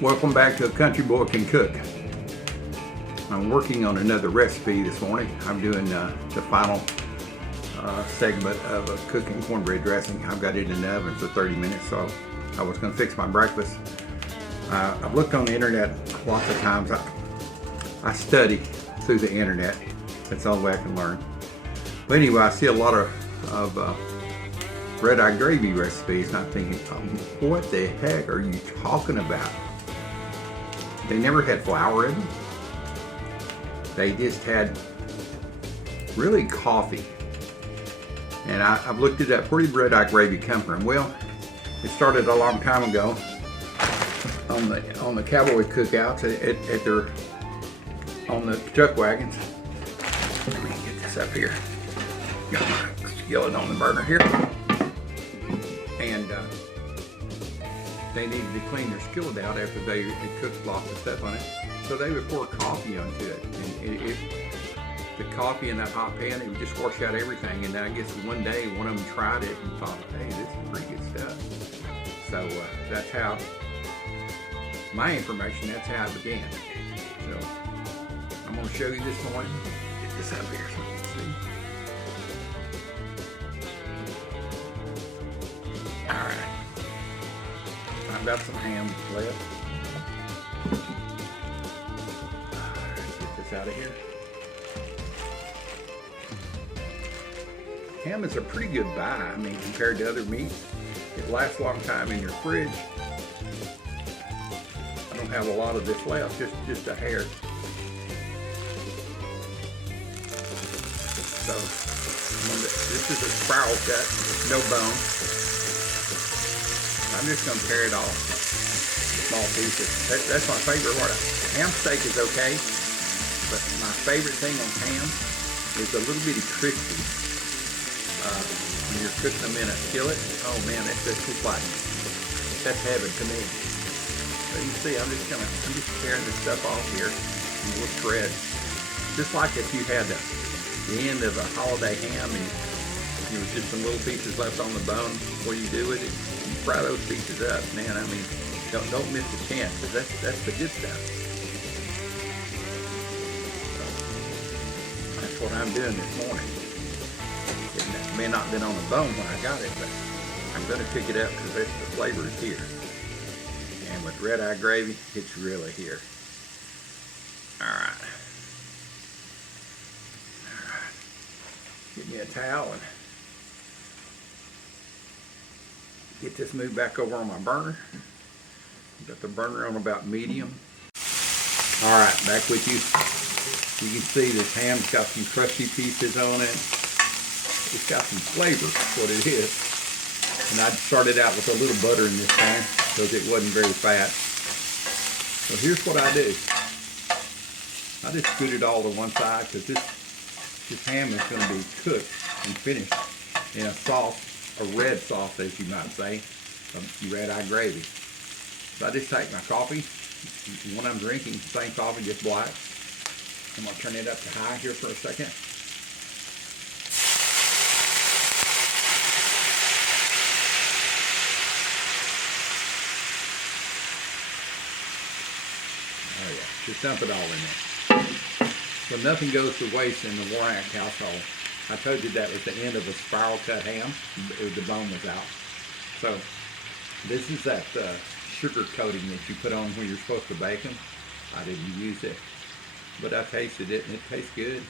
Welcome back to A Country Boy Can Cook. I'm working on another recipe this morning. I'm doing the final segment of a cooking cornbread dressing. I've got it in the oven for 30 minutes, so I was going to fix my breakfast. I've looked on the internet lots of times. I study through the internet. That's the only way I can learn. But anyway, I see a lot of red-eye gravy recipes, and I'm thinking, what the heck are you talking about? They never had flour in them. They just had really coffee. And I've looked at that. Where did red-eye gravy come from? Well, it started a long time ago on the cowboy cookouts at their on the chuck wagons. Let me get this up here. Got my skillet on the burner here, and they needed to clean their skillet out after they had cooked lots of stuff on it. So they would pour coffee onto it. And the coffee in that hot pan, it would just wash out everything. And then I guess one day one of them tried it and thought, hey, this is pretty good stuff. So that's how, my information, that's how it began. So I'm going to show you this morning. Get this up here so you can see. Alright. I've got some ham left. Get this out of here. Ham is a pretty good buy, I mean, compared to other meats. It lasts a long time in your fridge. I don't have a lot of this left, just a hair. So, this is a spiral cut, no bone. I'm just going to tear it off, small pieces. That's my favorite part. Ham steak is okay, but my favorite thing on ham is a little bitty crispy. When you're cooking them in a skillet, oh man, that's just like, that's heaven to me. So you see, I'm just tearing this stuff off here, and we'll shred. Just like if you had the end of a holiday ham and there was just some little pieces left on the bone. What do you do with it? You fry those pieces up, man. I mean, don't miss a chance, because that's the good stuff. So, that's what I'm doing this morning. It may not have been on the bone when I got it, but I'm going to pick it up because the flavor is here. And with red-eye gravy, it's really here. Alright. Get me a towel and get this moved back over on my burner. Got the burner on about medium. Alright, back with you. You can see this ham's got some crusty pieces on it. It's got some flavor, what it is. And I started out with a little butter in this pan because it wasn't very fat. So here's what I do. I just scoot it all to one side because this ham is going to be cooked and finished in a sauce, a red sauce as you might say, of red-eye gravy. So I just take my coffee, when I'm drinking the same coffee, just black. I'm going to turn it up to high here for a second. Oh yeah, just dump it all in there. So nothing goes to waste in the Warnack household. I told you that was the end of a spiral cut ham. The bone was out. So this is that sugar coating that you put on when you're supposed to bake them. I didn't use it, but I tasted it and it tastes good.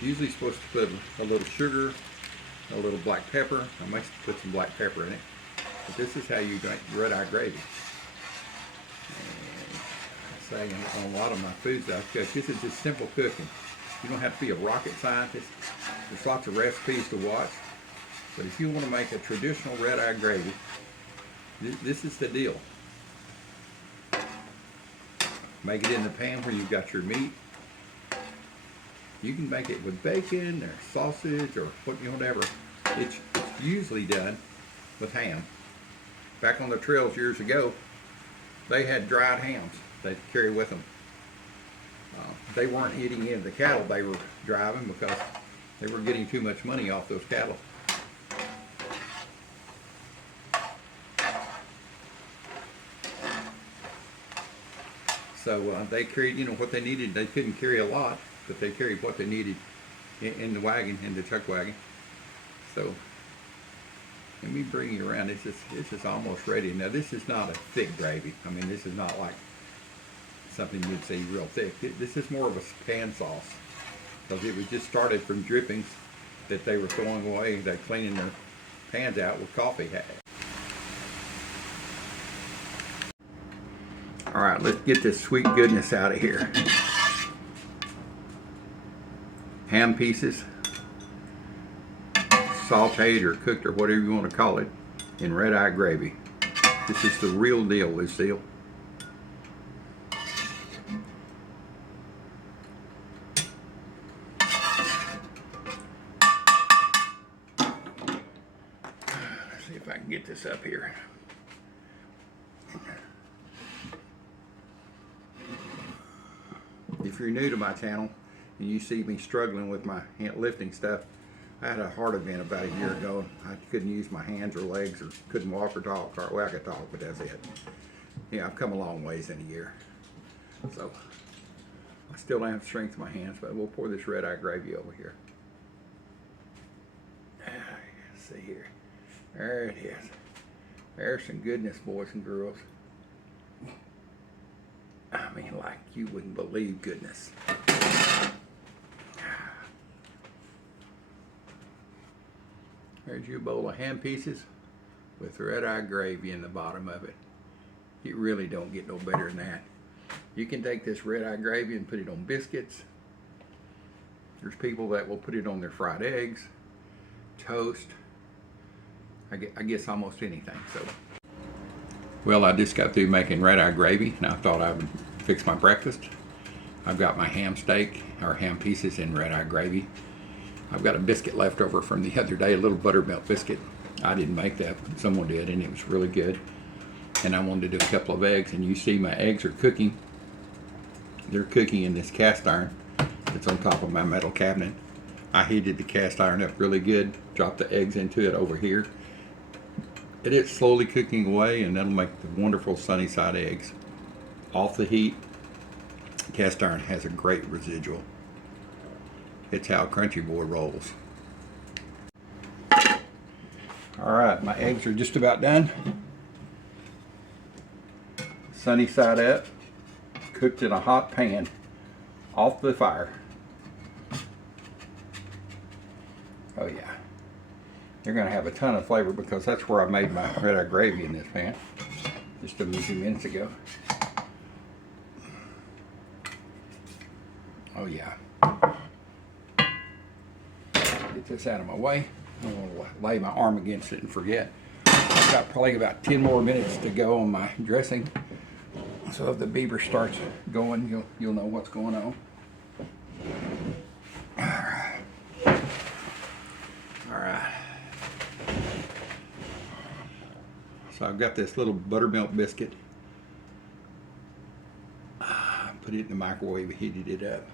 Usually supposed to put a little sugar, a little black pepper. I might put some black pepper in it. But this is how you drink red-eye gravy. On a lot of my foods I cook, this is just simple cooking. You don't have to be a rocket scientist. There's lots of recipes to watch. But if you want to make a traditional red-eye gravy, this is the deal. Make it in the pan where you've got your meat. You can make it with bacon or sausage or whatever. It's usually done with ham. Back on the trails years ago, they had dried hams they'd carry with them. They weren't eating any of the cattle they were driving because they were getting too much money off those cattle. So they carried, what they needed. They couldn't carry a lot, but they carried what they needed in the wagon, in the chuck wagon. So let me bring you around. This is almost ready. Now this is not a thick gravy. I mean, this is not like something you'd see real thick. This is more of a pan sauce, because it was just started from drippings that they were throwing away. They're cleaning their pans out with coffee. All right, let's get this sweet goodness out of here. Ham pieces, sauteed or cooked or whatever you want to call it, in red-eye gravy. This is the real deal, Lucille. Let's see if I can get this up here. If you're new to my channel and you see me struggling with my lifting stuff, I had a heart event about a year ago. I couldn't use my hands or legs, or couldn't walk or talk. Well, I could talk, but that's it. Yeah, I've come a long ways in a year. So I still don't have strength in my hands, but we'll pour this red-eye gravy over here. Let's see here. There it is. There's some goodness, boys and girls. I mean, like you wouldn't believe goodness. There's your bowl of ham pieces with red-eye gravy in the bottom of it. You really don't get no better than that. You can take this red-eye gravy and put it on biscuits. There's people that will put it on their fried eggs, toast, I guess almost anything. So, well, I just got through making red-eye gravy, and I thought I would fix my breakfast. I've got my ham steak, or ham pieces in red-eye gravy. I've got a biscuit left over from the other day, a little buttermilk biscuit. I didn't make that, someone did, and it was really good. And I wanted to do a couple of eggs, and you see my eggs are cooking. They're cooking in this cast iron that's on top of my metal cabinet. I heated the cast iron up really good, dropped the eggs into it over here. And it's slowly cooking away, and that'll make the wonderful sunny side eggs. Off the heat, cast iron has a great residual. It's how Crunchy Boy rolls. All right, my eggs are just about done. Sunny side up, cooked in a hot pan, off the fire. Oh yeah, they're gonna have a ton of flavor because that's where I made my red-eye gravy, in this pan just a few minutes ago. Oh yeah. Get this out of my way. I don't want to lay my arm against it and forget. I've got probably about 10 more minutes to go on my dressing. So if the beaver starts going, you'll know what's going on. All right. So I've got this little buttermilk biscuit. Put it in the microwave, heated it up.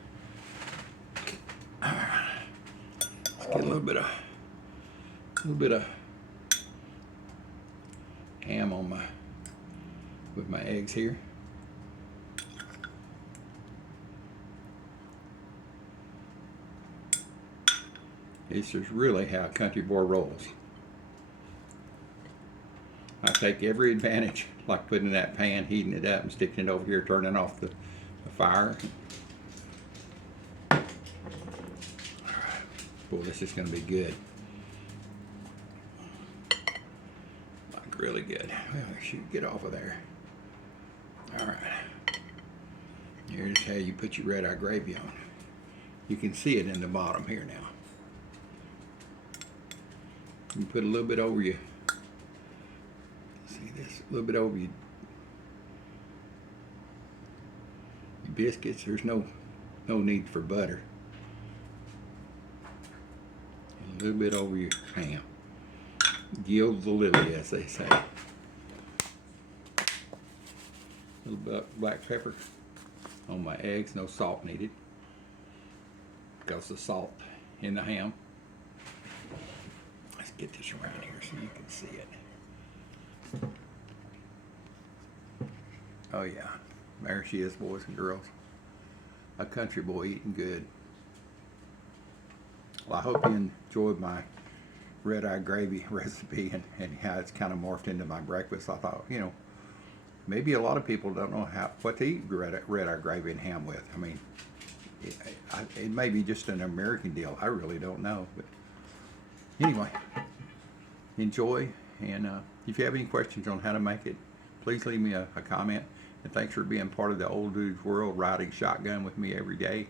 Let's get a little bit of ham on with my eggs here. This is really how Country Boy rolls. I take every advantage, like putting in that pan, heating it up, and sticking it over here, turning off the fire. All right. Boy, this is going to be good. Like really good. Well, shoot, get off of there. All right. Here's how you put your red-eye gravy on. You can see it in the bottom here now. You put a little bit over you. See this? A little bit over your biscuits. There's no need for butter. And a little bit over your ham. Gild the lily, as they say. A little bit black pepper on my eggs. No salt needed, because the salt in the ham. Let's get this around here so you can see it. Oh yeah, There she is, boys and girls. A country boy eating good. Well, I hope you enjoyed my red-eye gravy recipe and how it's kind of morphed into my breakfast. I thought, maybe a lot of people don't know what to eat red-eye gravy and ham with. I mean, it may be just an American deal. I really don't know. But anyway, enjoy. And if you have any questions on how to make it, please leave me a comment. And thanks for being part of the old dude's world, riding shotgun with me every day.